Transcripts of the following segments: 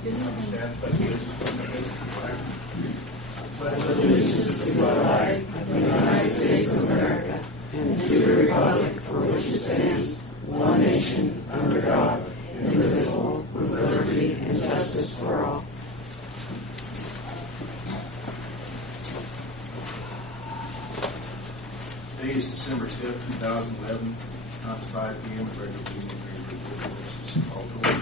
Stand, pledge allegiance to the flag of the United States of America and to the republic for which it stands, one nation, under God, indivisible, with liberty and justice for all. Today is December 5th, 2011. Time is 5 p.m. The regular meeting of Greensburg IN Board is called to order.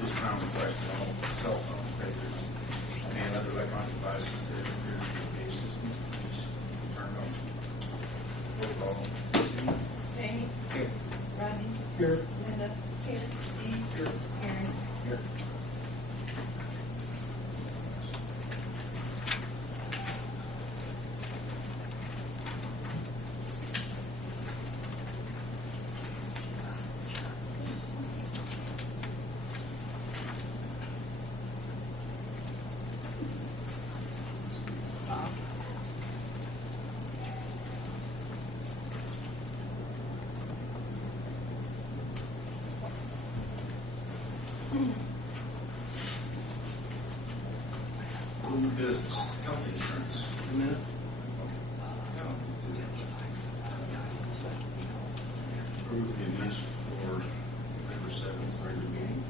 This time we question all cell phones, papers, and other electronic devices that interfere with the PA system. Please turn it on. Roll call. Jamie? Here. Rodney? Here. Linda? Here. Steve? Here. Aaron? Here. New business, health insurance. A minute. Approve the minutes for November 7th regular meeting.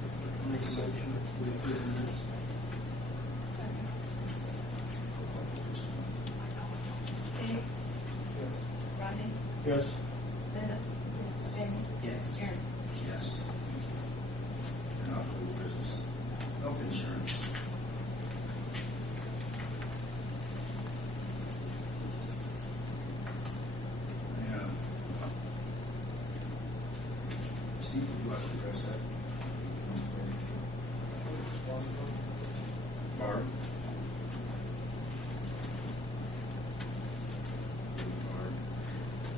Make a motion to approve the minutes. Second. Steve? Yes. Rodney? Yes. Linda? Yes. Jamie? Yes. Aaron? Yes. And I'll approve business, health insurance. And Steve, would you like to address that? Barb? Barb?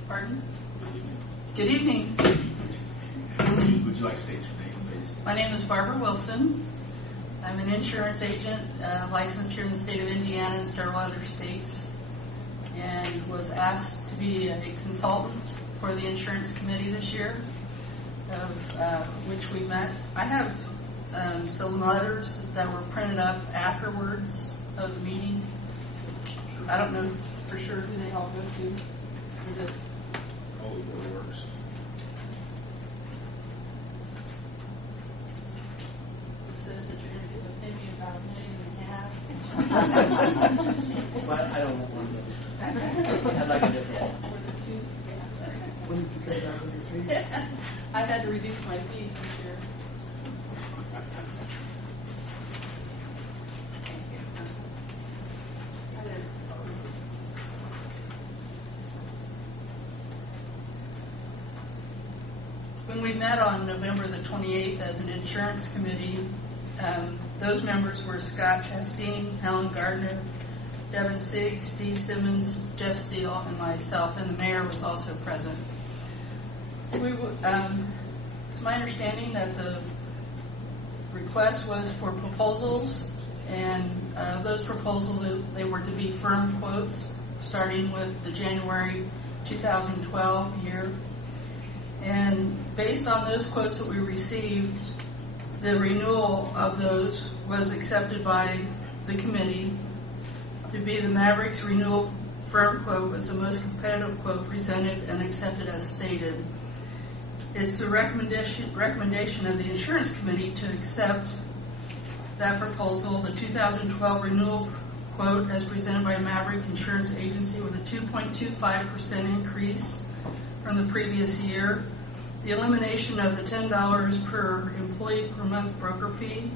Pardon? Good evening. Good evening. Would you like to state your name, please? My name is Barbara Wilson. I'm an insurance agent licensed here in the state of Indiana and several other states, and was asked to be a consultant for the insurance committee this year, of which we met. I have some letters that were printed up afterwards of the meeting. I don't know for sure who they all go to. Is it? Oh, it works. It says that you're going to give an opinion about a million and a half. But I don't want one of those. I'd like a different one. When did you pay back on your fees? I had to reduce my fees this year. When we met on November the 28th as an insurance committee, those members were Scott Chastain, Helen Gardner, Devin Sigg, Steve Simmons, Jeff Steele, and myself, and the mayor was also present. It's my understanding that the request was for proposals, and those proposals, they were to be firm quotes, starting with the January 2012 year. And based on those quotes that we received, the renewal of those was accepted by the committee to be the Mavericks renewal firm quote was the most competitive quote presented and accepted as stated. It's a recommendation of the insurance committee to accept that proposal, the 2012 renewal quote as presented by Maverick Insurance Agency with a 2.25% increase from the previous year. The elimination of the $10 per employee per month broker fee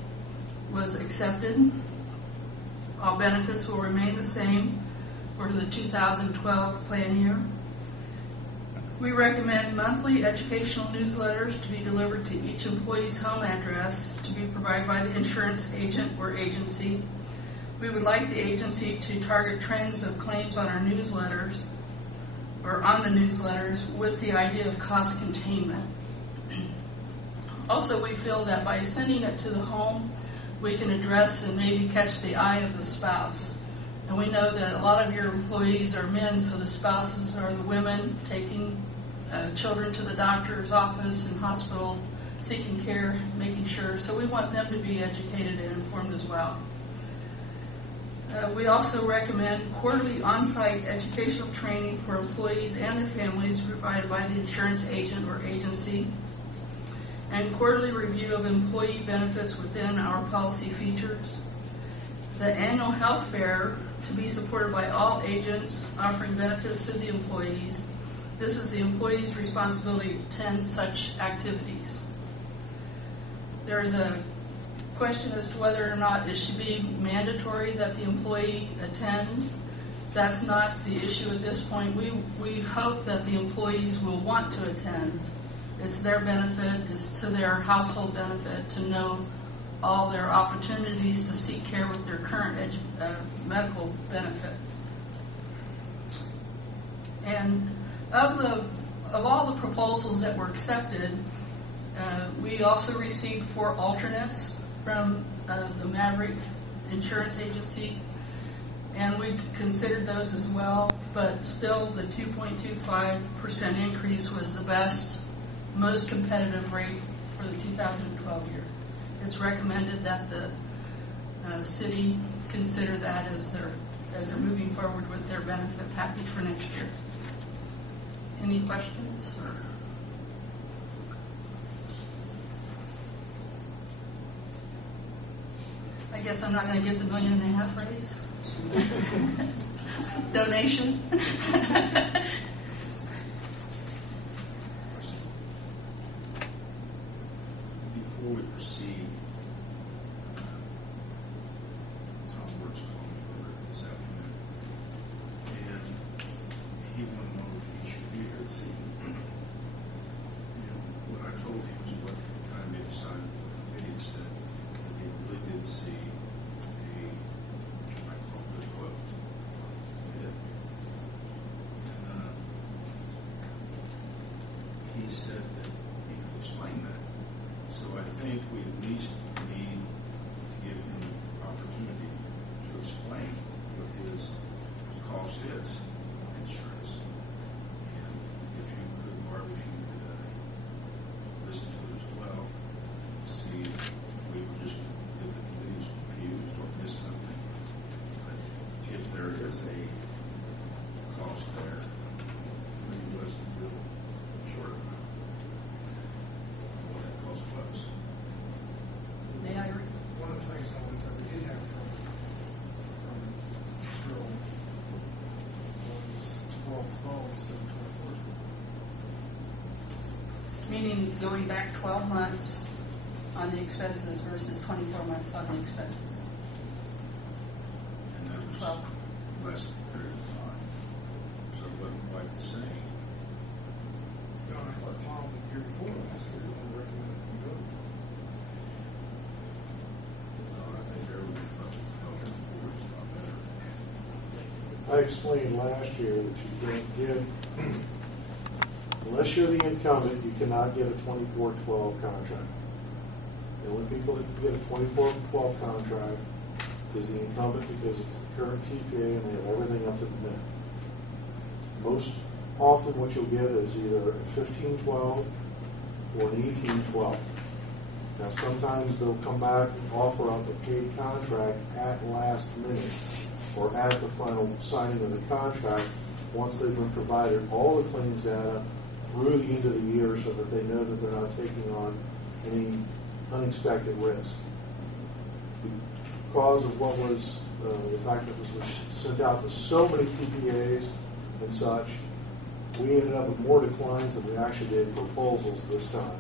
was accepted. All benefits will remain the same for the 2012 plan year. We recommend monthly educational newsletters to be delivered to each employee's home address to be provided by the insurance agent or agency. We would like the agency to target trends of claims on our newsletters or on the newsletters with the idea of cost containment. Also, we feel that by sending it to the home, we can address and maybe catch the eye of the spouse. And we know that a lot of your employees are men, so the spouses are the women taking children to the doctor's office and hospital seeking care, making sure. So we want them to be educated and informed as well. We also recommend quarterly on-site educational training for employees and their families provided by the insurance agent or agency, and quarterly review of employee benefits within our policy features. The annual health fair to be supported by all agents offering benefits to the employees. This is the employee's responsibility to attend such activities. There's a question as to whether or not it should be mandatory that the employee attend. That's not the issue at this point. We hope that the employees will want to attend. It's their benefit, it's to their household benefit to know all their opportunities to seek care with their current medical benefit. And of all the proposals that were accepted, we also received 4 alternates from the Maverick Insurance Agency, and we considered those as well, but still the 2.25% increase was the best, most competitive rate for the 2012 year. It's recommended that the city consider that as they're moving forward with their benefit package for next year. Any questions? I guess I'm not going to get the $1.5 million raise. Donation. Before we proceed, Tom Wort's calling me over this afternoon, and he wanted to know if he should be here this evening. And what I told him was what kind of made decided what he had said, that he really did see I call it a quote, and he said that he could explain that. So I think we at least need to give him the opportunity to explain what his cost is on insurance. And if you could, Barb, if you could listen to it as well, see if we were just if the committee was confused or missed something. But if there is a cost there, maybe it was a real short amount. What that cost was. May I read? One of the things that we did have from Sterling was 12 instead of 24. Meaning going back 12 months on the expenses versus 24 months on the expenses. And that was 12. less period of time. So it wasn't quite the same. No, I thought Tom, the year before last year, recommended we go. I think everyone thought it was a lot better. I explained last year that you can't get, unless you're the incumbent, you cannot get a 24-12 contract. The only people that can get a 24-12 contract is the incumbent because it's the current TPA and they have everything up to the minute. Most often what you'll get is either a 15-12 or an 18-12. Now sometimes they'll come back and offer up a paid contract at last minute or at the final signing of the contract once they've been provided all the claims data through the end of the year so that they know that they're not taking on any unexpected risk. Because of what was the fact that this was sent out to so many TPAs and such, we ended up with more declines than we actually did proposals this time.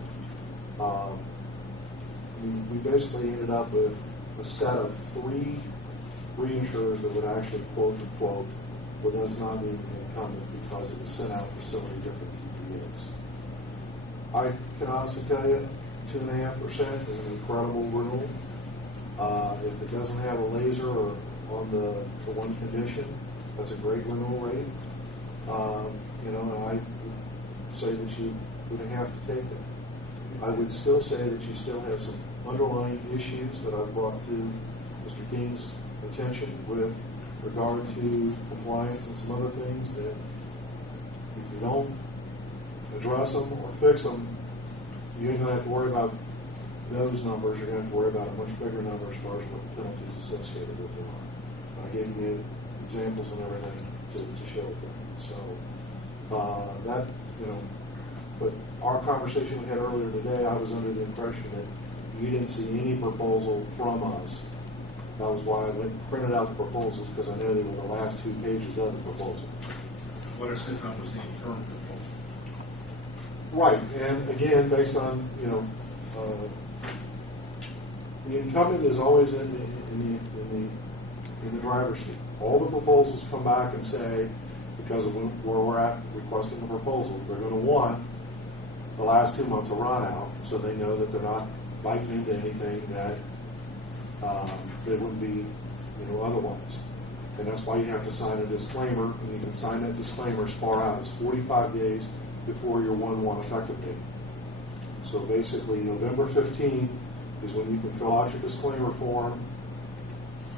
We basically ended up with a set of 3 reinsurers that would actually quote unquote with us not being the incumbent because it was sent out for so many different TPAs. I can honestly tell you 2.5% is an incredible renewal. If it doesn't have a laser or on the one condition, that's a great renewal rate. And I would say that you would have to take it. I would still say that you still have some underlying issues that I've brought to Mr. King's attention with regard to compliance and some other things that if you don't address them or fix them, you ain't gonna have to worry about those numbers. You're gonna have to worry about a much bigger number as far as what the penalties associated with them are. I gave you examples and everything to show things. So that, you know, but our conversation we had earlier today, I was under the impression that you didn't see any proposal from us. That was why I went and printed out the proposals, because I know they were the last 2 pages of the proposal. What I sent on was the firm proposal. Right, and again, based on, you know, the incumbent is always in the driver's seat. All the proposals come back and say, because of where we're at requesting a proposal, they're going to want the last 2 months of run out, so they know that they're not biting into anything that they wouldn't be, you know, otherwise. And that's why you have to sign a disclaimer, and you can sign that disclaimer as far out as 45 days before your 1/1 effective date. So basically, November 15th is when you can fill out your disclaimer form,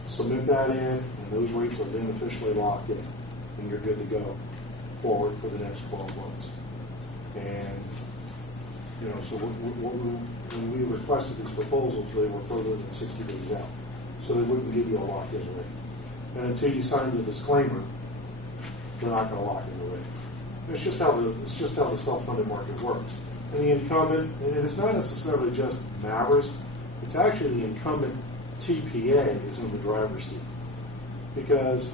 submit that in, and those rates are then officially locked in, and you're good to go forward for the next 12 months. And, you know, so when we requested these proposals, they were further than 60 days out. So they wouldn't give you a lock-in rate. And until you sign the disclaimer, they're not going to lock in the rate. It's just how the self-funded market works. And the incumbent, and it's not necessarily just Mavericks, it's actually the incumbent TPA is in the driver's seat. Because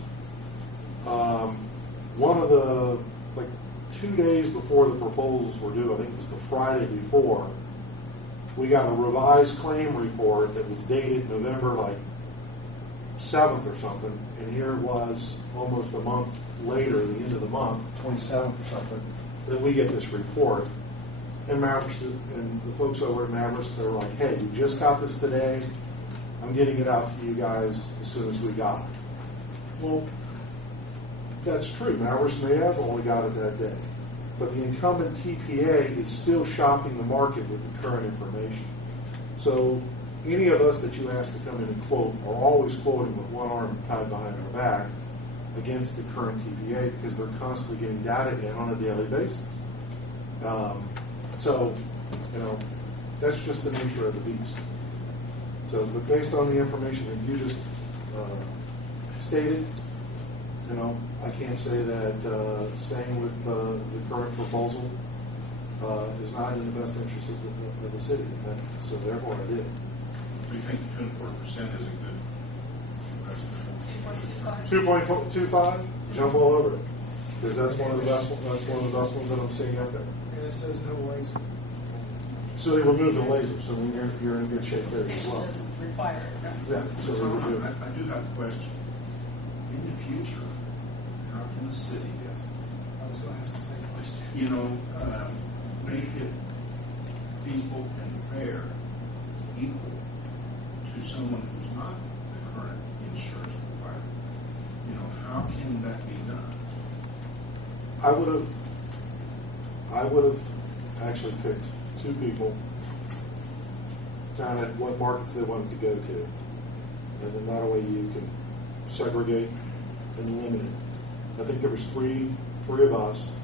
one of the, like 2 days before the proposals were due, I think it was the Friday before, we got a revised claim report that was dated November 7th or something, and here it was almost a month later, the end of the month, 27th or something, that we get this report. And Mavericks and the folks over at Mavericks, they're like, hey, we just got this today. I'm getting it out to you guys as soon as we got it. Well, that's true. Mavericks may have only got it that day. But the incumbent TPA is still shopping the market with the current information. So any of us that you ask to come in and quote are always quoting with one arm tied behind our back against the current TPA, because they're constantly getting data in on a daily basis. So, you know, that's just the nature of the beast. So, but based on the information that you just stated, you know, I can't say that staying with the current proposal is not in the best interest of the city. So therefore I did. Do you think 2.25% is a good estimate? 2.25, jump all over it, because that's one of the best. That's one of the best ones that I'm seeing out there. And it says no laser. So they removed the laser, so then you're in good shape there as It well. doesn't require it, right? Yeah, so they removed it. I do have a question. In the future, how can the city, yes, I was going to ask the same question. you know, make it feasible and fair, equal to someone who's not the current insurance provider? You know, how can that be done? I would have actually picked 2 people, kind of what markets they wanted to go to, and then that way you can segregate and limit it. I think there was three of us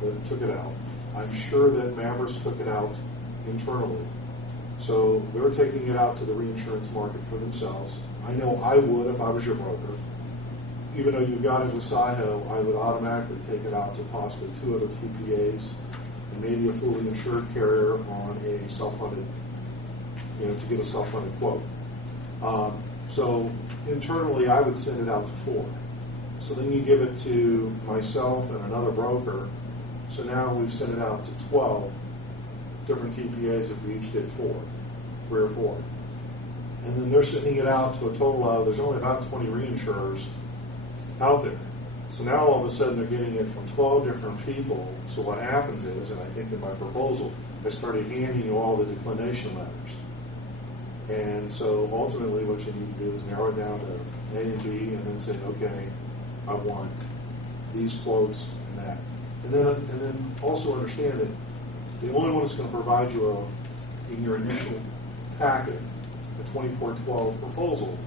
that took it out. I'm sure that Mavericks took it out internally, so they're taking it out to the reinsurance market for themselves. I know I would if I was your broker. Even though you've got it with SIHO, I would automatically take it out to possibly 2 other TPAs and maybe a fully insured carrier on a self-funded, you know, to get a self-funded quote. So internally, I would send it out to 4. So then you give it to myself and another broker. So now we've sent it out to 12 different TPAs if we each did 3 or 4. And then they're sending it out to a total of, there's only about 20 reinsurers out there. So now all of a sudden they're getting it from 12 different people. So what happens is, and I think in my proposal, I started handing you all the declination letters. And so ultimately what you need to do is narrow it down to A and B and then say, okay, I want these quotes and that. And then also understand that the only one that's going to provide you in your initial packet, a 2412 proposal,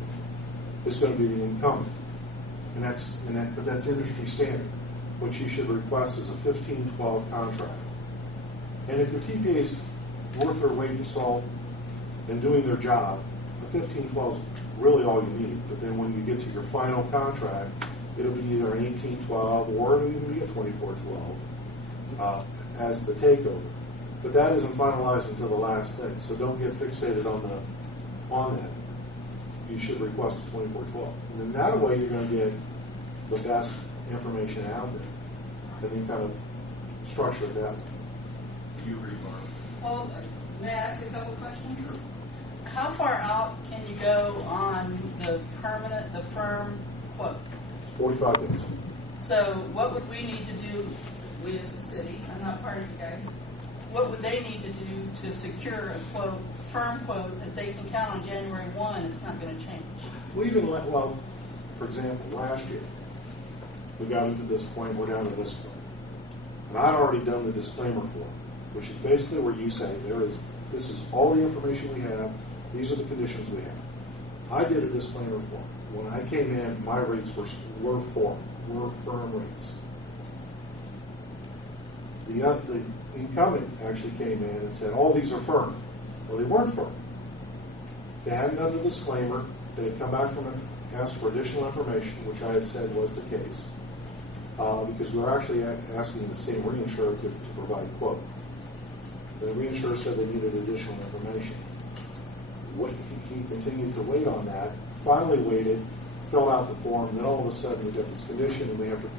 is going to be the incumbent. But that's industry standard. What you should request is a 1512 contract. And if your TPA is worth their weight in salt and doing their job, a 1512 is really all you need. But then when you get to your final contract, it'll be either an 1812 or it'll even be a 2412 as the takeover. But that isn't finalized until the last thing, so don't get fixated on that. You should request a 2412. And then that way you're going to get the best information out there. And then kind of structure it that way. You read, Mark. Well, may I ask a couple questions? How far out can you go on the firm quote? 45 days. So what would we need to do, we as a city, I'm not part of you guys, what would they need to do to secure a quote, firm quote, that they can count on January 1, it's not going to change? We even well, for example, last year, we got into this point, we're down to this point. And I'd already done the disclaimer form, which is basically where you say, this is all the information we have, these are the conditions we have. I did a disclaimer form. When I came in, my rates were firm rates. The incumbent actually came in and said, all these are firm. Well, they weren't firm. They hadn't done the disclaimer. They had come back from it, asked for additional information, which I had said was the case, because we were actually asking the same reinsurer to provide a quote. The reinsurer said they needed additional information. He continued to wait on that, finally waited, filled out the form, then all of a sudden we got this condition and we have to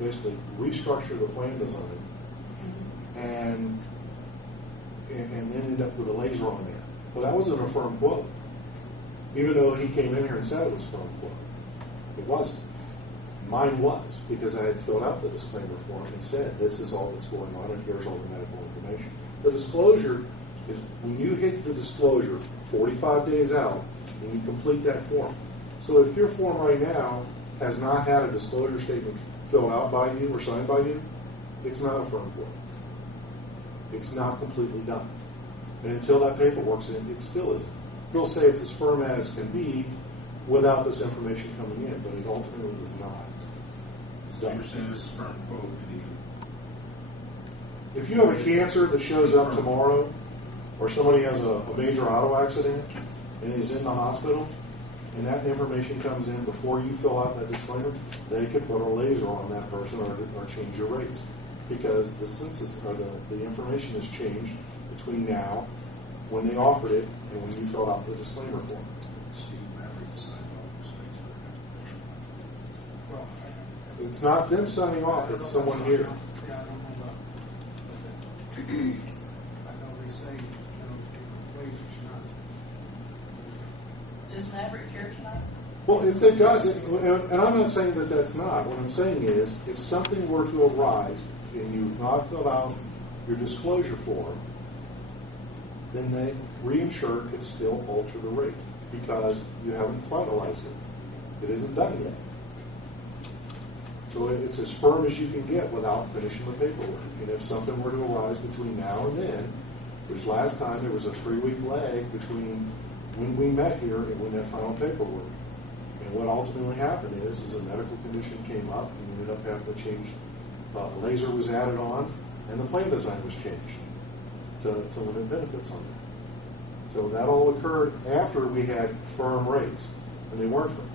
basically restructure the plan design and then end up with a laser on there. Well, that wasn't a firm quote. Even though he came in here and said it was a firm quote. It wasn't. Mine was, because I had filled out the disclaimer form and said, this is all that's going on and here's all the medical information. The disclosure is when you hit the disclosure 45 days out and you complete that form. So if your form right now has not had a disclosure statement filled out by you or signed by you, it's not a firm quote. It's not completely done. And until that paperwork's in, it still isn't. They'll say it's as firm as can be without this information coming in, but it ultimately is not. So you're saying this is a firm quote, and If you have a cancer that shows up tomorrow, or somebody has a major auto accident and is in the hospital, and that information comes in before you fill out that disclaimer, they could put a laser on that person or change your rates. Because the census or the information has changed between now, when they offered it, and when you filled out the disclaimer form. Steve Maverick signed off the space for Well, It's not them signing off, it's someone here. Yeah, I don't know about that. I know they say, lasers not. Is Maverick here tonight? Well, if they've got it, and I'm not saying that that's not. What I'm saying is, if something were to arise and you've not filled out your disclosure form, then the reinsurer could still alter the rate because you haven't finalized it. It isn't done yet. So it's as firm as you can get without finishing the paperwork. And if something were to arise between now and then, which last time there was a 3-week lag between when we met here and when that final paperwork. And what ultimately happened is a medical condition came up and we ended up having to change. A laser was added on and the plan design was changed to limit benefits on that. So that all occurred after we had firm rates, and they weren't firm.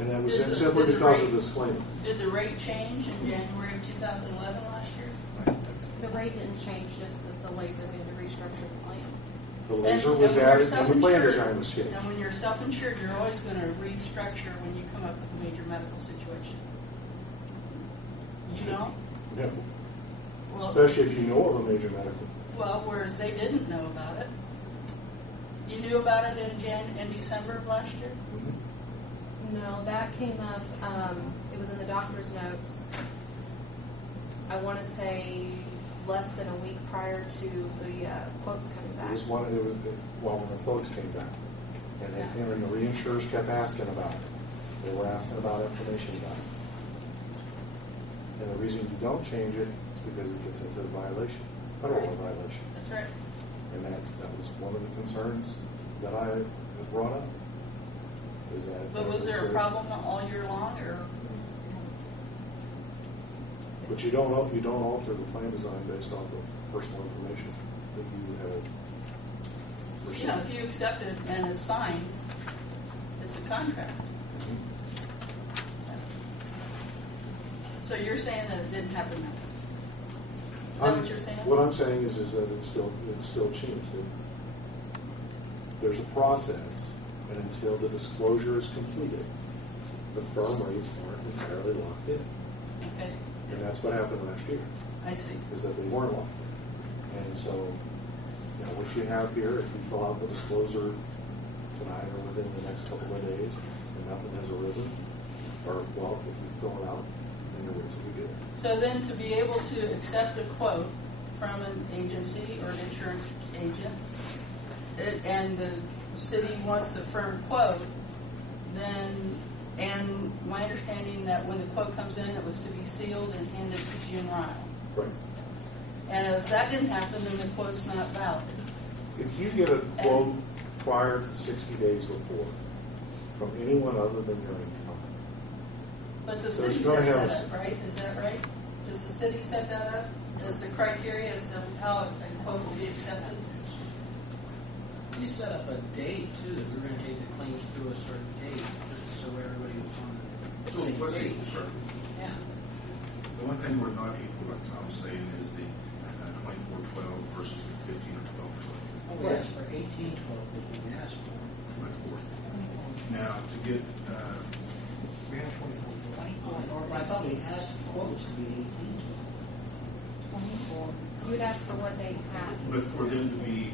And that was simply because of disclaimer. Did the rate change in January of 2011 last year? The rate didn't change, just with the laser, we had to restructure the plan. The laser was when you're added and the plan self-insured- design was changed. And when you're self-insured, you're always going to restructure when you come up with a major medical situation. You know? Yeah. Well, Especially if you know of a major medical. well, whereas they didn't know about it. You knew about it in December of last year? No, that came up, it was in the doctor's notes. I want to say less than a week prior to the quotes coming It back. was when the quotes came back. And the reinsurers kept asking about it. They were asking about information about it. And the reason you don't change it is because it gets into a violation, federal law violation. That's right. And that was one of the concerns that I had brought up. Is that But was there a problem all year long, or? But you don't alter the plan design based off of personal information. that you have received. Yeah, if you accept it and it's signed, it's a contract. So you're saying that it didn't happen that way? Is that what you're saying? What I'm saying is that it's still cheap. There's a process, and until the disclosure is completed, the firm rates aren't entirely locked in. Okay, And that's what happened last year, I see. is that they weren't locked in. And so, what you have here, if you fill out the disclosure tonight or within the next couple of days, and nothing has arisen, or, well, if you fill it out, then your rates will be good. So then to be able to accept a quote from an agency or an insurance agent, and the city wants a firm quote, then, and my understanding that when the quote comes in, it was to be sealed and handed to June Ryle. Right. And if that didn't happen, then the quote's not valid. If you get a quote prior to 60 days before from anyone other than your income, But the There's city gonna sets have that up, right? Is that right? Does the city set that up as the criteria as to how a quote will be accepted? You set up a date too, that we're gonna take the claims through a certain date, just so everybody was on the So same let's page. equal, sir. Yeah. The one thing we're not equal, like Tom's saying, is the 2412 versus the 15 or 1212. Oh, that's for 1812, which we asked for. 24. Now, to get, We had 24. Or I thought we asked the quotes to be 1812. You would ask for what they had. but for them to be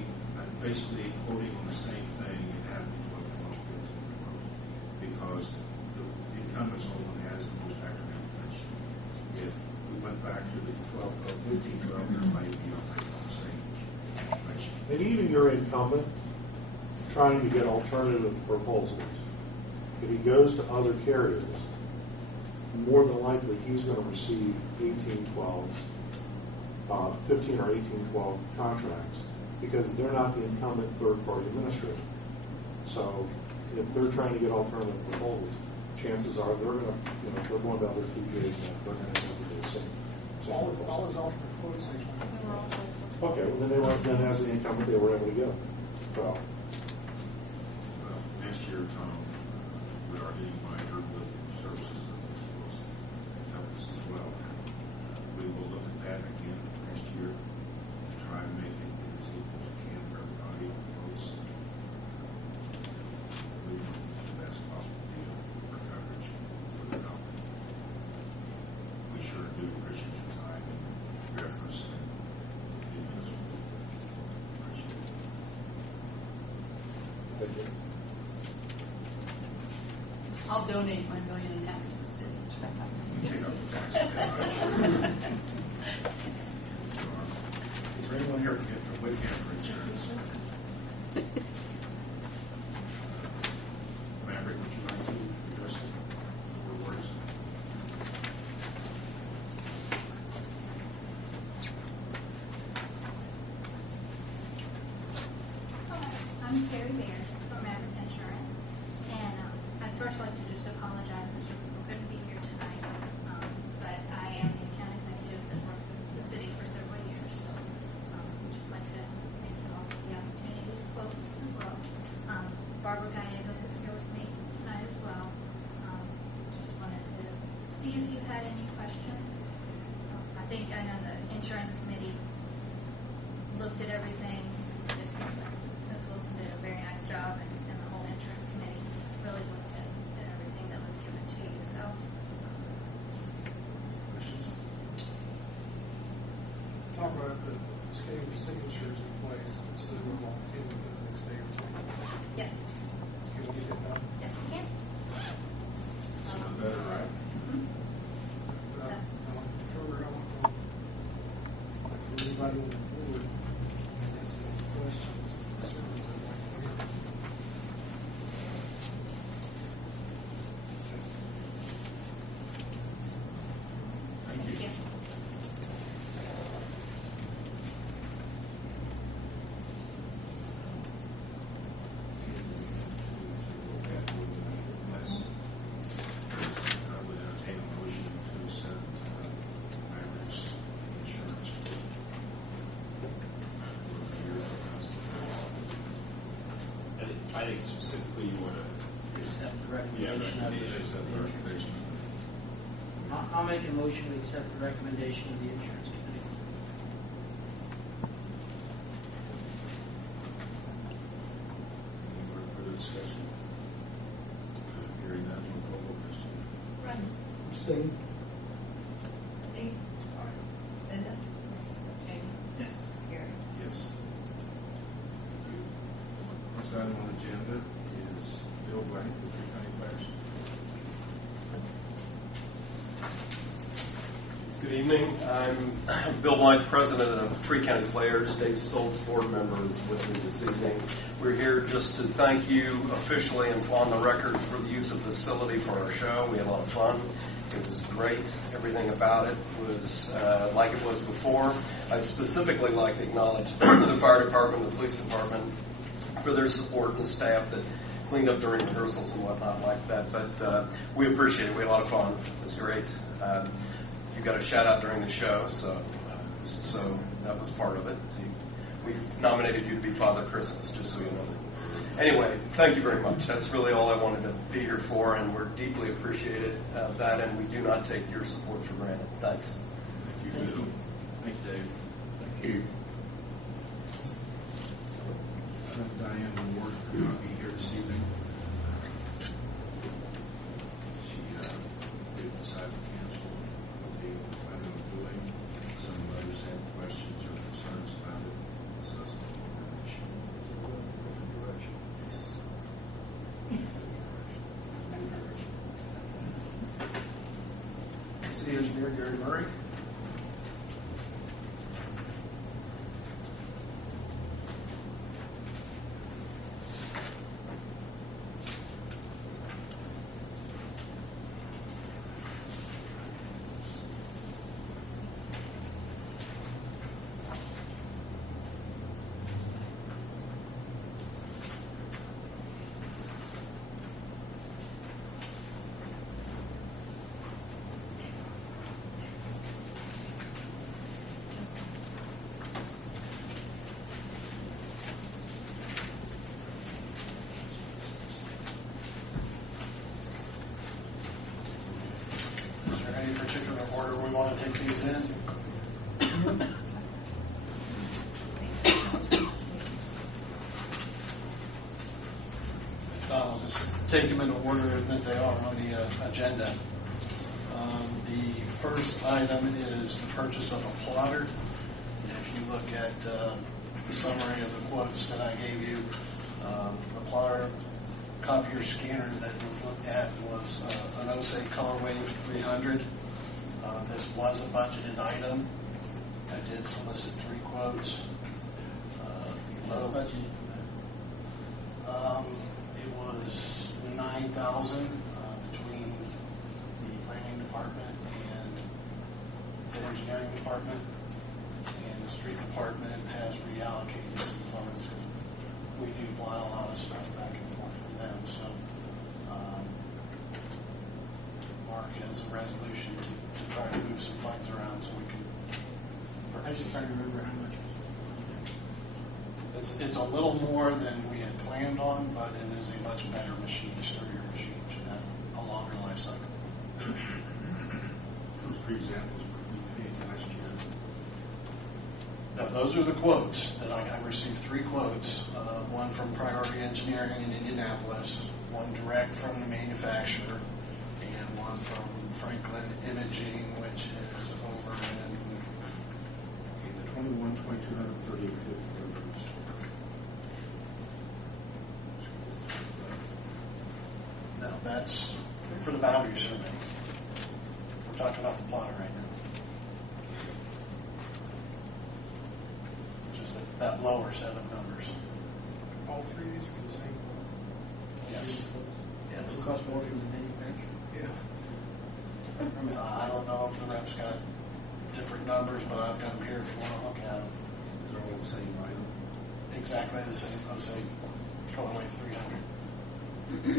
basically quoting on the same thing, it had to be 1212, 15 or 12, because the incumbent's the one that has the most accurate information. If we went back to the 1212, 1512, everybody would be operating on the same information. and even your incumbent trying to get alternative proposals, if he goes to other carriers, more than likely he's going to receive 1812s, 15 or 1812 contracts, because they're not the incumbent third-party administrator. So if they're trying to get alternative proposals, chances are they're going to, if they're going to other TPAs, they're going to have to do the same. All his alternate quotes, they Okay, well, then as the incumbent, they were able to get them. Well, Well, next year, Tom, we are getting measured with services that will help us as well. We will look at that again next year to try to make it as equal as we can for everybody on both. We want the best possible deal for coverage for the help. We sure do appreciate your time and reference and the municipal. Appreciate it. thank you. I'll donate my $1.5 million to the city. Take up the taxes. Is there anyone here from Whitcamp for insurance? Maverick, would you like to address the words? I'm Carrie Baird from Maverick Insurance, and I'd first like to just apologize, Mr. Cooper couldn't be here tonight, but I am the account executive that worked with the city for several years, so I'd just like to thank you all for the opportunity to quote as well. Barbara Gallegos is here with me tonight as well. Just wanted to see if you had any questions. I know the insurance committee looked at everything. It seems like Ms. Wilson did a very nice job, and the whole insurance committee really looked at everything that was given to you. So, Questions? talk about just getting the signatures in place, so that we're locked in within the next day or two. yes, Can we get that done? yes, we can. Sooner the better, right? But I want to defer, I want to, like, for anybody on the board, has any questions, concerns, I'd like to hear. Thank you. specifically you want to? Accept the recommendation of the insurance. I'll make a motion to accept the recommendation of the insurance committee. Any more further discussion? Hearing none, we'll call the question. Rodney? Abstain. Steve? Linda? Yes. Jamie? Yes. Gary? Yes. Thank you. Next item on the agenda is Bill Blank with Lee County Fires. Good evening. I'm Bill Blank, president of Tree County Players. Dave Stoltz, board member, is with me this evening. We're here just to thank you officially and on the record for the use of the facility for our show. We had a lot of fun. It was great. Everything about it was like it was before. I'd specifically like to acknowledge the fire department, the police department, for their support and the staff that cleaned up during rehearsals and whatnot like that. But we appreciate it. We had a lot of fun. It was great. You got a shout out during the show, so that was part of it. We've nominated you to be Father Christmas, just so you know that. Anyway, thank you very much. That's really all I wanted to be here for, and we're deeply appreciated that, and we do not take your support for granted. Thanks. Thank you, Bill. Thank you, Dave. Thank you. Diane Ward could not be here this evening. She did decide to cancel the item of doing. Some others had questions or concerns about it, so that's not an issue. Different direction. Yes. City Engineer Gary Murray. Is there any particular order we want to take these in? I'll just take them in the order that they are on the agenda. The first item is the purchase of a plotter. If you look at the summary of the quotes that I gave you, the plotter copier scanner that was looked at was an Osage Colorwave 300. This was a budgeted item. I did solicit 3 quotes. The low Budget. It was $9,000 between the planning department and the engineering department, and the street department has reallocated some funds because we do apply a lot of stuff back and forth for them. So Mark has a resolution to try to move some funds around so we can. I was just trying to remember how much was. It's a little more than we had planned on, but it is a much better machine, sturdier machine, should have a longer life cycle. Those 3 examples we paid last year. Now, those are the quotes that I received 3 quotes, one from Priority Engineering in Indianapolis, one direct from the manufacturer, and one from Franklin Imaging, which is over in Okay, the 21, 22, 130, 50 numbers. no, that's for the boundary survey. We're talking about the plotter right now. Just that lower set of numbers. All 3 of these are for the same one? Yes. Yes. It cost more from the manufacturer. Yeah. I don't know if the rep's got different numbers, but I've got them here if you want to look at them. They're all the same item. Exactly the same, Osage Colorwave 300. $9,000,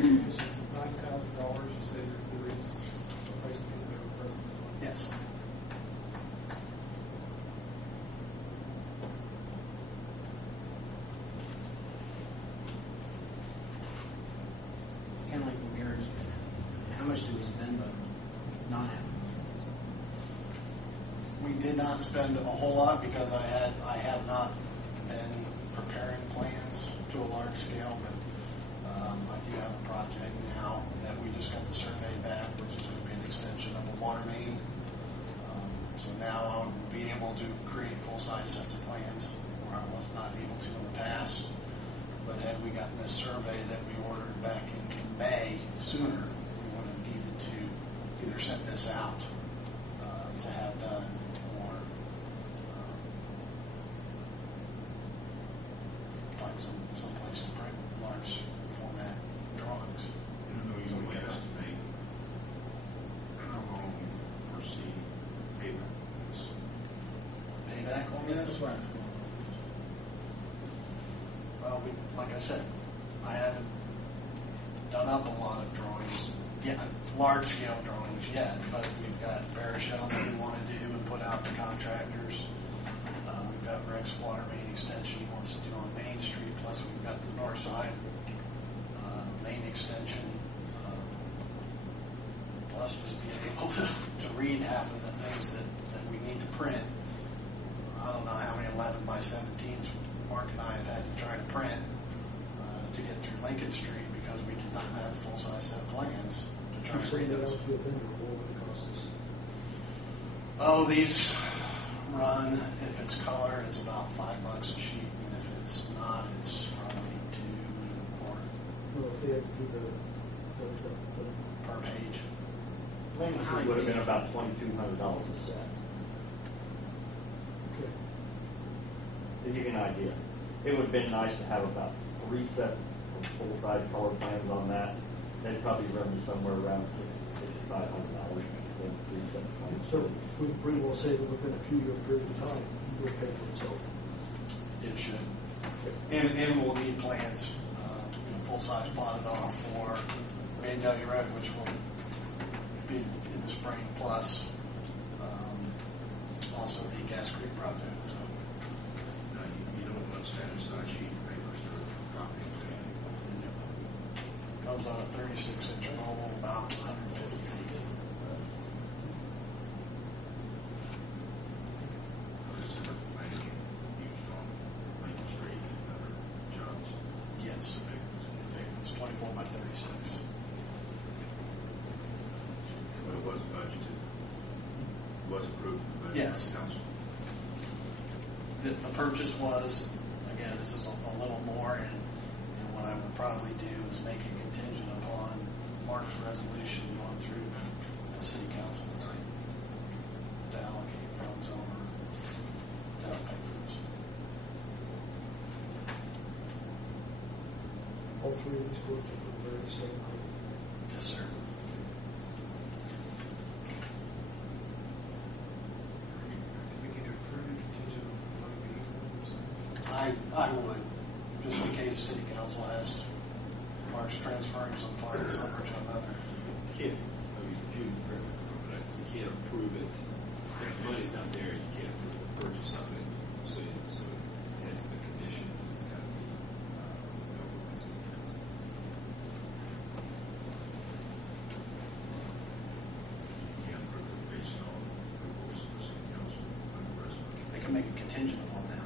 you say there is a place to get their request. Yes. much did we spend on not having We did not spend a whole lot because I have not been preparing plans to a large scale, but I do have a project now that we just got the survey back, which is going to be an extension of a water main. So now I'll be able to create full-size sets of plans where I was not able to in the past. But had we gotten this survey that we ordered back in May sooner, we would have needed to either send this out to have done or find some place to print large format drawings. I know you only estimate how long you foresee payback on this. Payback on This this? is why. Well, like I said, I haven't done up a lot of drawings, large scale drawings yet, but we've got Barishell that we want to do and put out to contractors. We've got Rex Water Main Extension he wants to do on Main Street, plus we've got the north side main extension, plus just being able to read half of the things that we need to print. I don't know how many 11 by 17s Mark and I have had to try to print to get through Lincoln Street because we did not have a full-size set of plans to try to read those. To a vendor, what would it cost us? Oh, these run, if it's color, it's about $5 a sheet, and if it's not, it's probably $2.25 No, if they have to do the per page. It would have been about $2,200 a set. okay. To give you an idea, it would have been nice to have about 3 sets of full-size color plans on that. They'd probably run you somewhere around $600 to $6,500 then 3 sets of plans. So we can pretty well say that within a 2-year period of time, it will pay for itself. It should. And we'll need plans, full-size plotted off for Vandalia Road, which will be in the spring, plus also the Gas Creek project. So Now, you don't want standard size sheet of papers for copying plan. comes on a 36-inch roll, about 150 feet. This is the plans used on Lincoln Street and other jobs. Yes, it's 24 by 36. It was budgeted. It was approved in the budget Yes. by council. The purchase was, again, this is a little more, and what I would probably do is make it contingent upon Mark's resolution going through the city council tonight to allocate funds over to help pay for this. All 3 of these quotes are for the very same item. Yes, sir. We need to approve it contingent on money being I would, just in case city council has Mark's transferring some funds over to another. You can't, I mean, June, correct me if I'm wrong, but you can't approve it, if the money's not there, you can't approve the purchase of it, so hence the condition, it's got to be, over with city council. You can't approve it based on approvals of the city council under resolution. They can make a contingent upon that.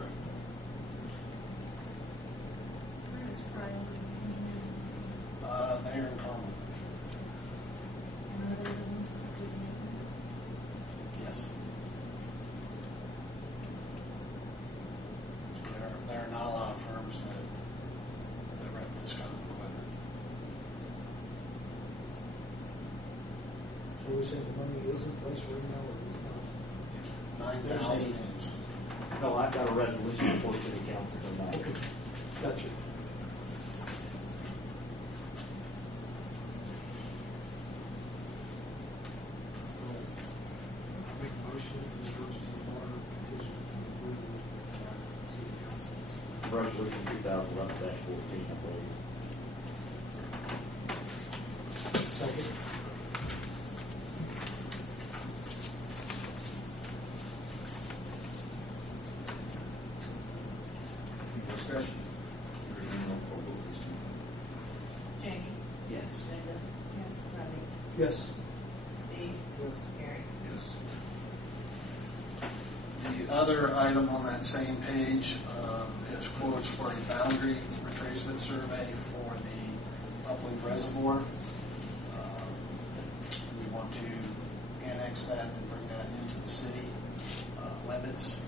Where is Priority Union? They're in Carmel. And are they the ones that do maintenance? Yes. There are not a lot of firms that rent this kind of equipment. So we're saying the money is in place right now, or is it not? 9,000 is. No, I've got a resolution for city council on that. Okay, gotcha. So, make a motion to purchase the water contingent on approval by city councils. Resolution 2011-14, I believe. Second. Any discussion? Hearing none, roll call vote, please. Jamie? Yes. Linda? Yes. Sunny? Yes. Steve? Yes. Gary? Yes. The other item on that same page is quotes for a boundary retracement survey for the upland reservoir. We want to annex that and bring that into the city limits.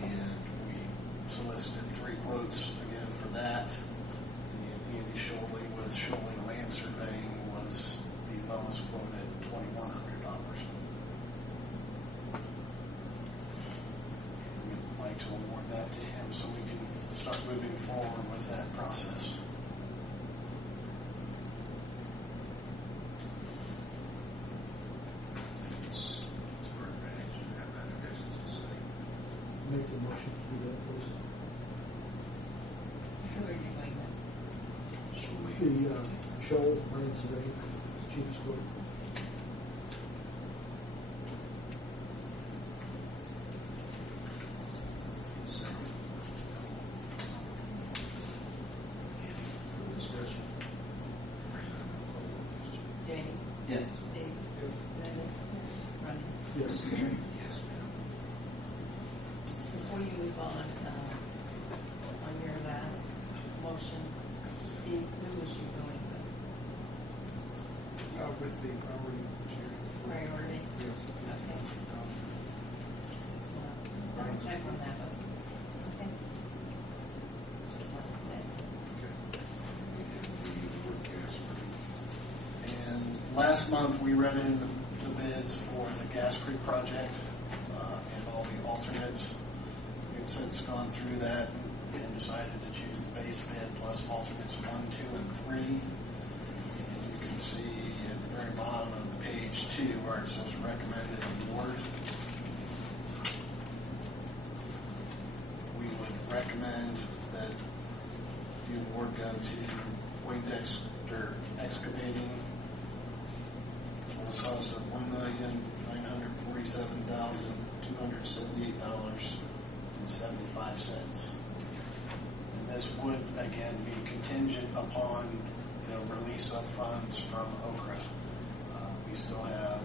And we solicited 3 quotes again for that. And Andy Sholey with Sholey Land Surveying was the lowest quote at $2,100. We'd like to award that to him so we can start moving forward with that process. I think it's a great advantage to have that connection to the city. Make the motion to do that, please. Who are you going with? The Shoal Land Surveying, cheapest quote. Second. Any further discussion? Jamie? Yes. Steve? Yes. Linda? Yes. Ronnie? Yes. Gary? Yes, ma'am. Before you move on your last motion, Steve, who was you going with? With the priority sharing. Priority? Yes. Okay. Just want to double check on that, but, okay. What's it say? We have the word gas ready. And last month, we read in the bids for the Gas Creek project and all the alternates. We've since gone through that and decided to choose the base bid plus alternates 1, 2, and 3. And you can see at the very bottom of the page 2 where it says recommended award. We would recommend that the award go to Poindexter Excavating for a cost of $1,947,278.75. And this would, again, be contingent upon the release of funds from OCRA. We still have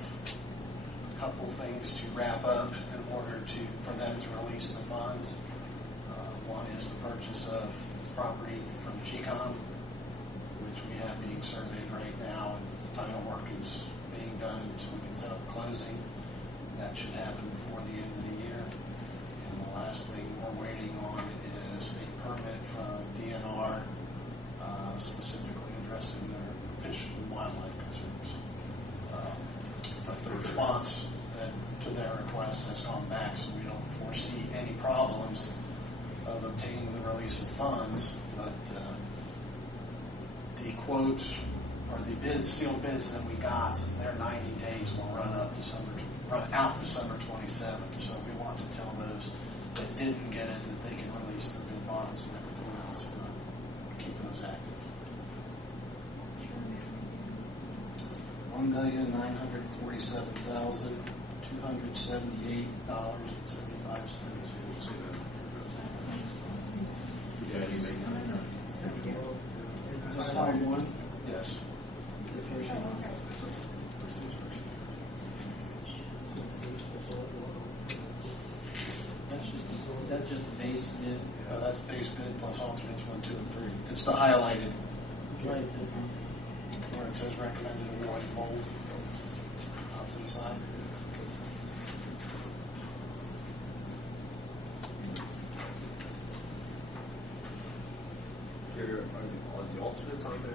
a couple things to wrap up in order for them to release the funds. One is the purchase of property from GCOM, which we have being surveyed right now, and the title work is being done so we can set up closing. That should happen before the end of the year. And the last thing we're waiting on is a permit from DNR, specifically addressing their fish and wildlife concerns. But the response to their request has gone back, so we don't foresee any problems of obtaining the release of funds. But the quotes or the bids, sealed bids that we got, their 90 days will run out December 27th. So we want to tell those that didn't get it that they can release their bid bonds and everything else and keep those active. $1,947,278.75. Yeah, you make Just find one. Yes. Is that just the base bid? That's base bid plus alternates 1, 2, and 3. It's the highlighted Right. where it says recommended award in bold out to the side. Are the alternates on there? I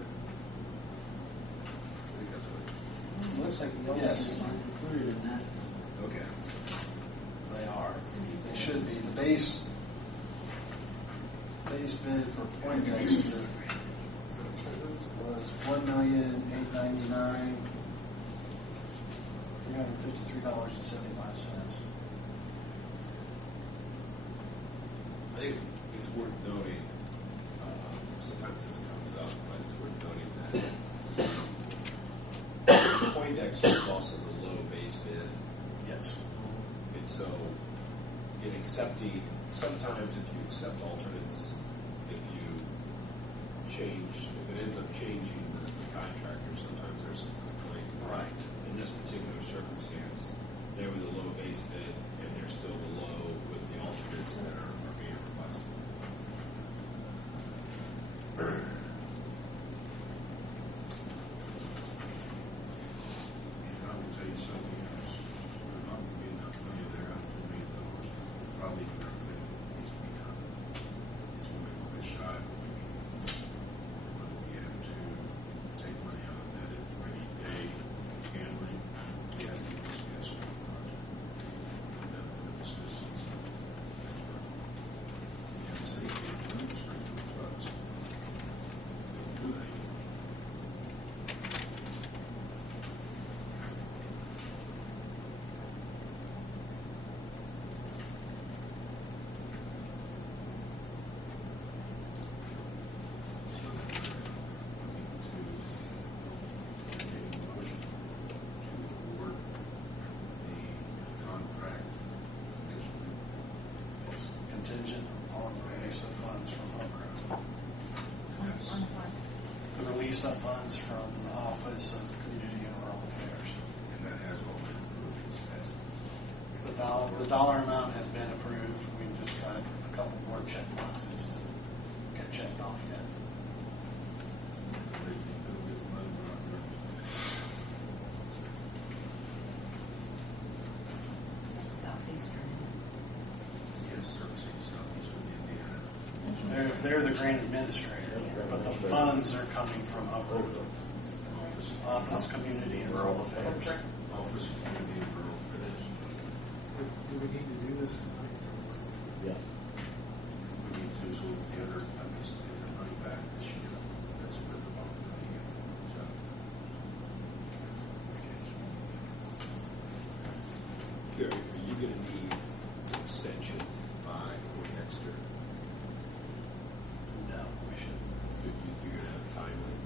think that's what. Looks like the Yes. alternates aren't included in that. Okay. They are. They should be. The base bid for Poindexter was $1,899,353.75. I think it's worth noting, sometimes this comes up, but it's worth noting that Poindexter is also the low base bid. Yes. And so, in accepting, sometimes if you accept alternates, if it ends up changing the contractor, sometimes there's some complaint. Right. release of funds from the Office of Community and Rural Affairs. And that has all been approved. The dollar amount has been approved. We've just got a couple more check boxes to get checked off yet. Southeastern. Yes, servicing southeastern Indiana. They're the grant administrator, but the funds are coming from OCRA, Office Community and Rural Affairs. Office of Community and Rural Affairs. Do we need to do this tonight? Yes. We need to, so if the other companies get their money back this year, that's with the bond money in. So, Gary, are you going to need an extension by Poindexter? No, we should. You're going to have time limit?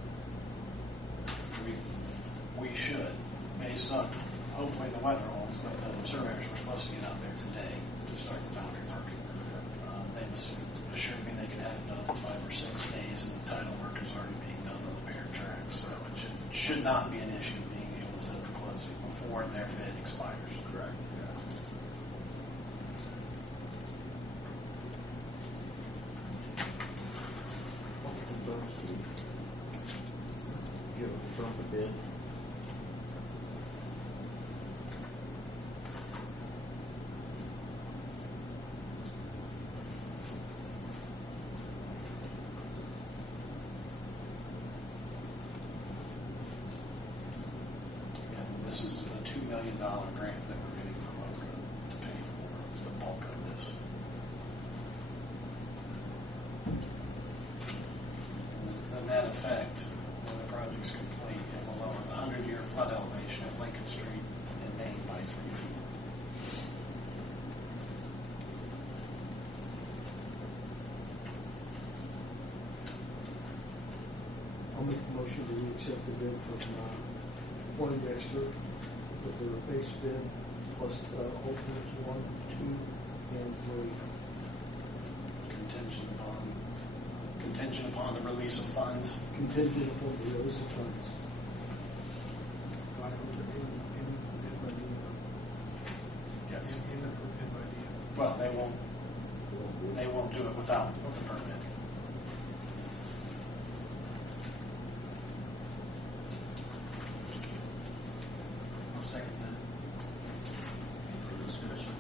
We should, based on hopefully the weather holds, but the surveyors were supposed to get out there today to start the boundary work. They've assured me they can have it done in 5 or 6 days, and the title work is already being done on the parent track, so it should not be an issue being able to set the closing before their bid expires. Correct. Yeah. You have a confirmed bid? And this is a $2 million grant that we're getting from OCRA to pay for the bulk of this. The net effect, when the project's complete, it will lower the 100-year flood elevation at Lincoln Street in Maine by 3 feet. I'll make a motion that we accept the bid from Poindexter with their base bid plus alternates 1, 2, and 3. Contingent upon the release of funds. Contingent upon the release of funds. Yes. In the Well, they won't do it without the permit. I'll second that. any further discussion?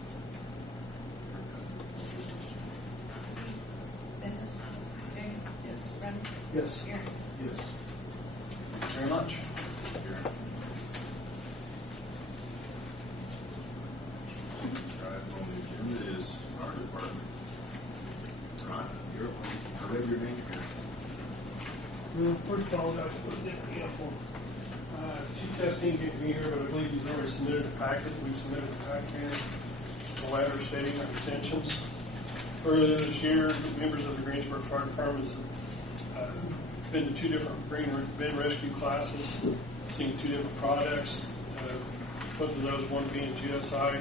Yes. Yes. Yes. Thank you very much. Item on the agenda is fire department. Ron, you're up. I read your name here. Well, first apologize for the different uniform. Chief Testing didn't be here, but I believe he's already submitted a packet. We submitted a packet, a letter stating our intentions. Earlier this year, members of the Greensburg Fire Department have been to 2 different green bin rescue classes, seen 2 different products. Both of those, one being GSI,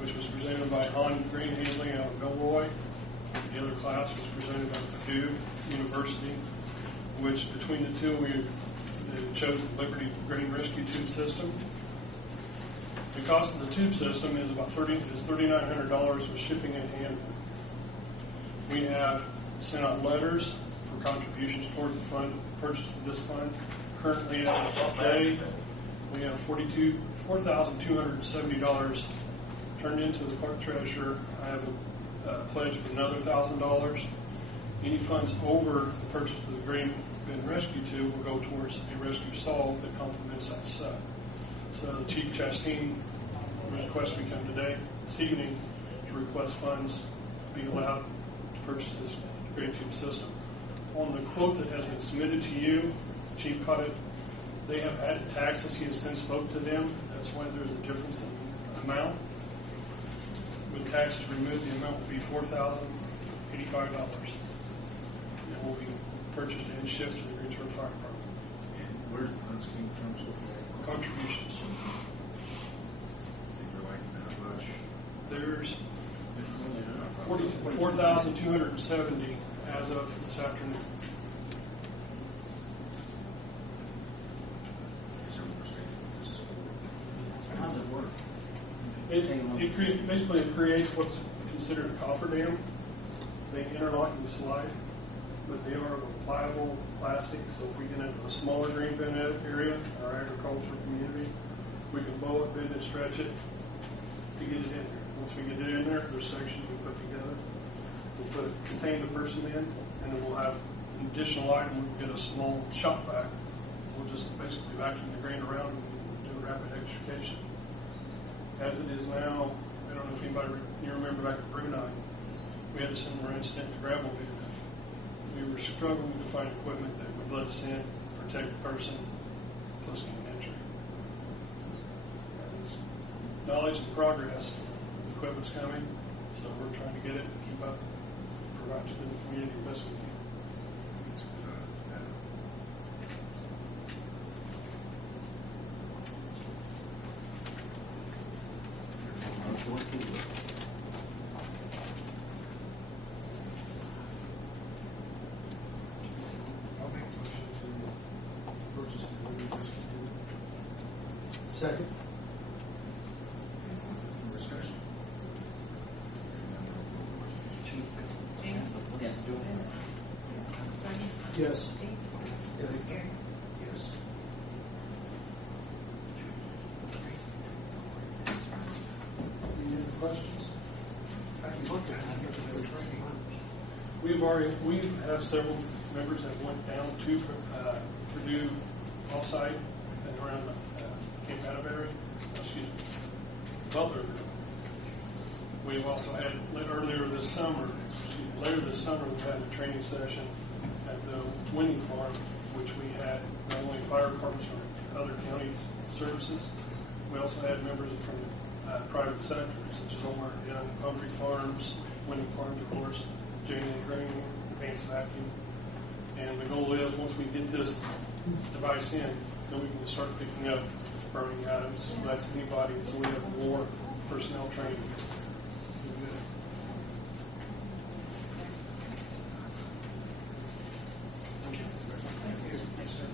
which was presented by Han Green Handling out of Milroy. The other class was presented by Purdue University, which between the 2 we chose the Liberty Green Rescue Tube System. The cost of the tube system is about $3,900 with shipping and handling. We have sent out letters for contributions towards the fund, purchase of this fund. Currently, today, we have $4,270 turned into the clerk treasurer. I have a pledge of another $1,000. Any funds over the purchase of the green bin rescue tube will go towards a rescue saw that complements that set. So the Chief Chastain requested we come this evening, to request funds be allowed to purchase this green tube system. On the quote that has been submitted to you, Chief caught it. They have added taxes. He has since spoke to them. That's why there's a difference in amount. With taxes removed, the amount will be $4,085. It will be purchased and shipped to the Greensburg Fire Department. And where's the funds came from so far? Contributions. And you're like, how much? There's 4,270 as of this afternoon. Basically it creates what's considered a coffer dam. They interlock and slide, but they are a pliable plastic, so if we get into a smaller grain bin area, our agricultural community, we can bow it, bend it, stretch it to get it in there. Once we get it in there, there's sections we put together. We'll contain the person in, and then we'll have an additional item. We'll get a small shop vac. We'll just basically vacuum the grain around and do a rapid extrication. As it is now, I don't know if anybody you remember back at Brunei, we had a similar incident in the gravel bin. We were struggling to find equipment that would let us in, protect the person, plus gain entry. Knowledge and progress. The equipment's coming, so we're trying to get it and keep up, provide to the community the best we can. That's a good idea. Motion to approve. I'll make a motion to purchase the building. Second. Discussion. Jane? Yes. Sonny? Yes. Steve? Yes. Gary? Yes. Any other questions? I can look at it. I get to know training. We have several members that went down to Purdue offsite and around the Cape Canaveral, Butler. We've also had later this summer, we had a training session at the Winning Farm, which we had not only fire departments from other county services, we also had members from the private sector, such as Omar Young, Humphrey Farms, Winning Farms, of course, J&A Grain, Advanced Vacuum. And the goal is, once we get this device in, then we can start picking up burning items. So that's anybody, so we have more personnel training. Thank you. Thanks, sir.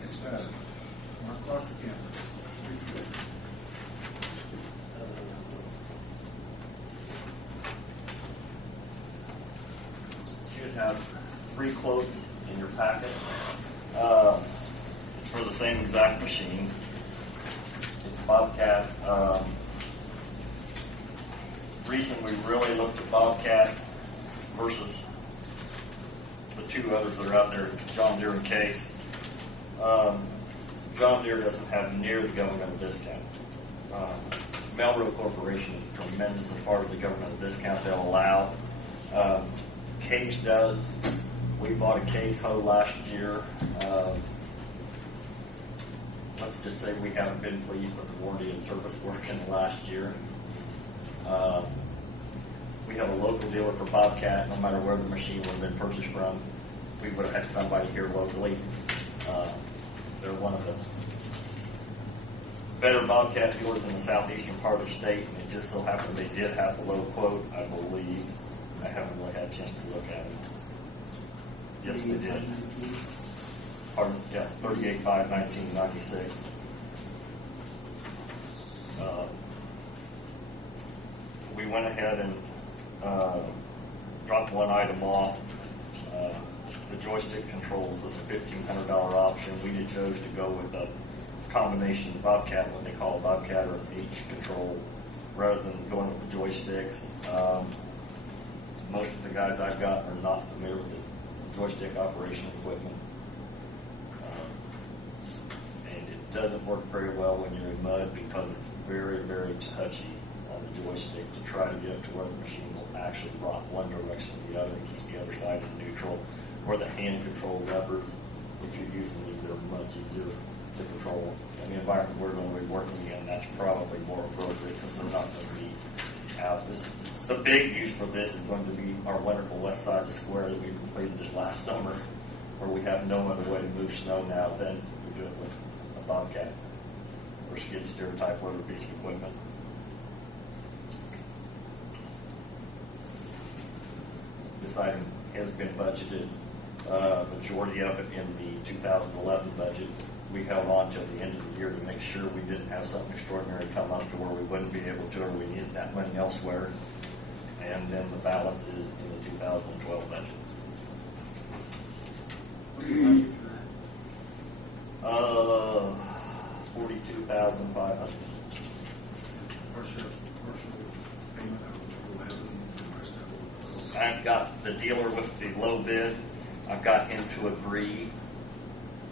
Next item, Mark Foster Campbell, Street Commissioner. You should have 3 quotes in your packet. It's for the same exact machine. It's Bobcat. Reason we really looked at Bobcat versus the 2 others that are out there, John Deere and Case. John Deere doesn't have near the governmental discount. Melrose Corporation is tremendous as far as the governmental discount they'll allow. Case does. We bought a Case hoe last year. Let's just say we haven't been pleased with the warranty and service work in the last year. We have a local dealer for Bobcat. No matter where the machine would have been purchased from, we would have had somebody here locally. They're one of the better Bobcat dealers in the southeastern part of the state, and it just so happened they did have a low quote, I believe. I haven't really had a chance to look at it. Yes, they did. Pardon? Yeah, 38/5/1996. We went ahead and dropped one item off. The joystick controls was a $1,500 option. We did chose to go with a combination Bobcat, what they call a Bobcat or an H control, rather than going with the joysticks. Most of the guys I've got are not familiar with the joystick operation equipment. And it doesn't work very well when you're in mud because it's very, very touchy on the joystick to try to get it to where the machine will actually rock one direction or the other and keep the other side in neutral. Or the hand control levers, if you're using these, they're much easier to control. In the environment we're going to be working in, that's probably more appropriate because they're not going to be out. The big use for this is going to be our wonderful west side of the square that we completed this last summer, where we have no other way to move snow now than to do it with a Bobcat. or skid steer type loader piece of equipment. This item has been budgeted, majority of it in the 2011 budget. We held on till the end of the year to make sure we didn't have something extraordinary come up to where we wouldn't be able to, or we needed that money elsewhere. And then the balance is in the 2012 budget. What do you budget for that? $42,500. Partial payment out of 11, and the rest of it. I've got the dealer with the low bid. I've got him to agree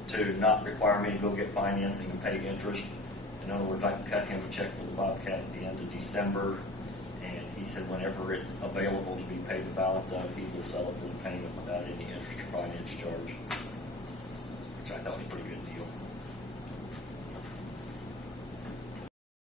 to not require me to go get financing and pay interest. In other words, I can cut him a check for the Bobcat at the end of December, and he said whenever it's available to be paid the balance of, he will sell it for the payment without any interest or finance charge, which I thought was pretty good.